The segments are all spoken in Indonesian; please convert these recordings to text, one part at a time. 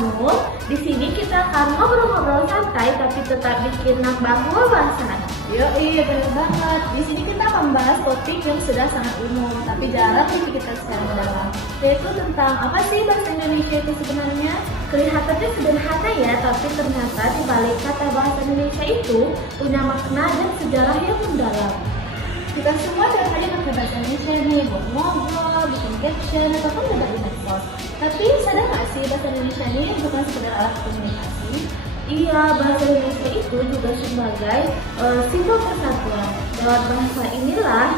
Nur. Di sini kita akan ngobrol-ngobrol santai tapi tetap bikin nambah wawasan. Iya benar banget. Di sini kita akan membahas topik yang sudah sangat umum, tapi jarang kita secara mendalam. Yaitu tentang apa sih bahasa Indonesia itu sebenarnya? Kelihatannya sederhana ya, tapi ternyata di balik kata bahasa Indonesia itu punya makna dan sejarah yang mendalam. Kita semua tiap hari pakai bahasa Indonesia nih buat ngobrol, bikin caption, ataupun debat di medsos. Tapi sadar nggak sih bahasa Indonesia ini bukan sekedar alat komunikasi? Iya, bahasa Indonesia itu juga sebagai simbol persatuan. Lewat bahasa inilah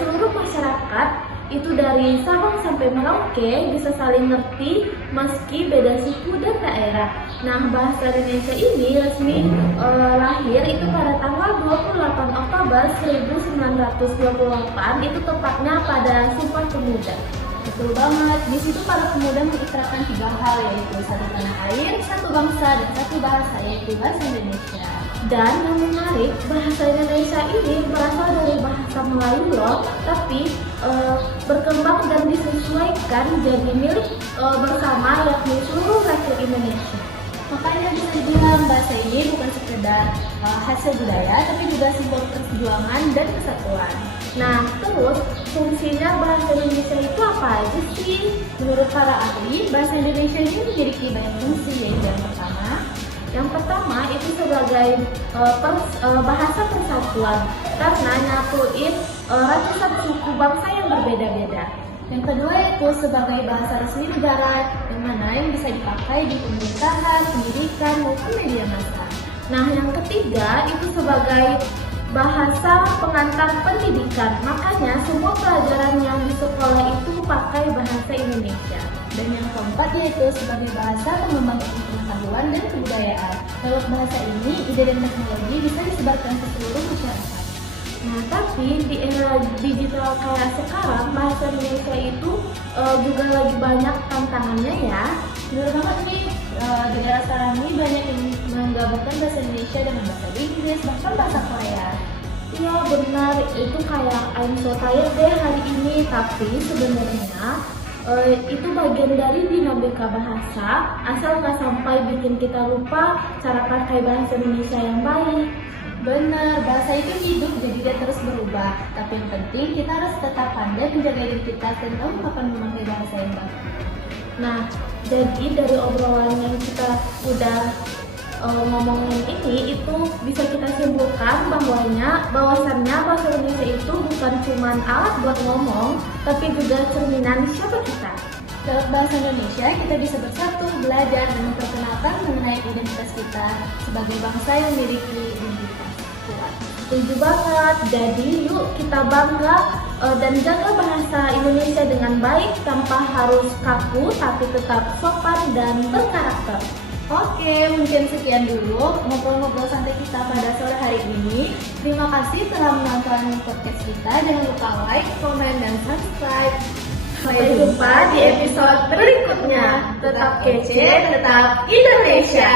seluruh masyarakat itu dari Sabang sampai Merauke bisa saling ngerti meski beda suku dan daerah. Nah, bahasa Indonesia ini resmi lahir itu pada tanggal 28 Oktober 1928, itu tepatnya pada Sumpah Pemuda. Betul banget. Di situ para pemuda mengikrarkan 3 hal, yaitu satu tanah air, satu bangsa, dan satu bahasa, yaitu bahasa Indonesia. Dan yang menarik, bahasa Indonesia ini berasal dari bahasa Melayu loh, tapi berkembang dan disesuaikan jadi milik bersama yakni seluruh rakyat Indonesia. Makanya bisa dibilang bahasa ini bukan sekedar hasil budaya, tapi juga simbol perjuangan dan kesatuan. Nah, terus fungsinya bahasa Indonesia itu apa aja sih? Menurut para ahli, bahasa Indonesia ini memiliki banyak fungsi, yaitu yang pertama itu sebagai bahasa persatuan karena nyatuin ratusan suku bangsa yang berbeda-beda. Yang kedua itu sebagai bahasa resmi negara, yang mana yang bisa dipakai di pemerintahan, pendidikan, maupun media massa. Nah, yang ketiga itu sebagai bahasa pengantar pendidikan, makanya semua pelajaran yang di sekolah itu pakai bahasa Indonesia. Dan yang keempat yaitu sebagai bahasa pengembang pengetahuan dan kebudayaan. Lewat bahasa ini, ide dan teknologi bisa disebarkan ke seluruh masyarakat. Nah, tapi di era digital kayak sekarang, bahasa Indonesia itu juga lagi banyak tantangannya ya. Benar banget nih, di era sekarang ini banyak yang menggabungkan bahasa Indonesia dengan bahasa Inggris, bahkan bahasa Korea. Iya benar, itu kayak I'm so tired deh hari ini, tapi sebenarnya itu bagian dari dinamika bahasa, asal nggak sampai bikin kita lupa cara pakai bahasa Indonesia yang baik. Benar, bahasa itu hidup, jadi dia terus berubah. Tapi yang penting kita harus tetap pandai menjaga identitas dan tahu kapan memakai bahasa yang baik. Nah, jadi dari obrolan yang kita udah ngomongin ini, itu bisa kita simpulkan bahwasannya bahasa Indonesia itu bukan cuma alat buat ngomong, tapi juga cerminan siapa kita. Lewat bahasa Indonesia, kita bisa bersatu, belajar, dan memperkenalkan mengenai identitas kita sebagai bangsa yang memiliki identitas kuat. Setuju banget, jadi yuk kita bangga dan jaga bahasa Indonesia dengan baik tanpa harus kaku, tapi tetap sopan dan berkarakter. Oke, mungkin sekian dulu ngobrol-ngobrol santai kita pada sore hari ini. Terima kasih telah menonton podcast kita. Jangan lupa like, komen, dan subscribe. Sampai jumpa di episode berikutnya. Tetap kece, tetap Indonesia.